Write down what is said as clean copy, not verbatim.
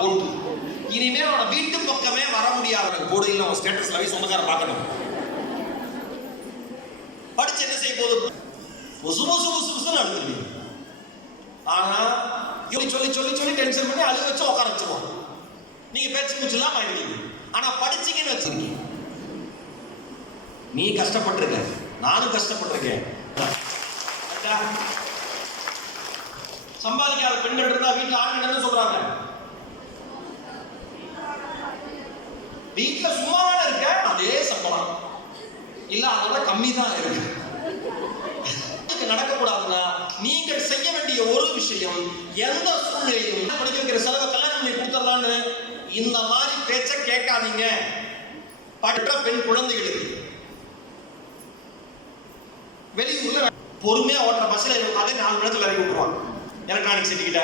போட்டு இனிமேல் அவனை வீட்டு பக்கமே வர முடியாத போடு இல்லை அவன் ஸ்டேட்டஸ்ல போய் சொந்தக்கார பார்க்கணும். படிச்சு என்ன செய்ய போது முசு முசு முசு முசுன்னு அழுதுருவீங்க. ஆனா சொல்லி சொல்லி சொல்லி டென்ஷன் பண்ணி அழுக வச்சு உட்கார வச்சிருவான். நீங்க பேச்சு மூச்சுலாம் ஆயிடுவீங்க. ஆனா படிச்சீங்கன்னு வச்சிருக்கீங்க. நீ கஷ்டப்பட்டிருக்க, நானும் கஷ்டப்பட்டிருக்கேன். சம்பாதிக்காத பெண்கள் இருந்தா வீட்டுல ஆண்கள் என்ன சொல்றாங்க? வீட்டுல சும்மாவான இருக்க, அதே சம்பளம் இல்ல அதோட கம்மி தான் இருக்கு. நடக்கக்கூடாதுன்னா நீங்கள் செய்ய வேண்டிய ஒரு விஷயம், எந்த சூழ்நிலையிலும் படிக்க வைக்கிற செலவை கல்யாணம் பண்ணி கொடுத்துடலான்னு இந்த மாதிரி பேச்ச கேட்காதீங்க. பற்ற பெண் குழந்தைகளுக்கு வெளியூர்ல பொறுமையா ஓட்டுற பஸ்ல அதே 4 மணி நேரத்தில் இறக்கி விட்டுருவாங்க. எலக்ட்ரானிக் சிட்டிக்கிட்ட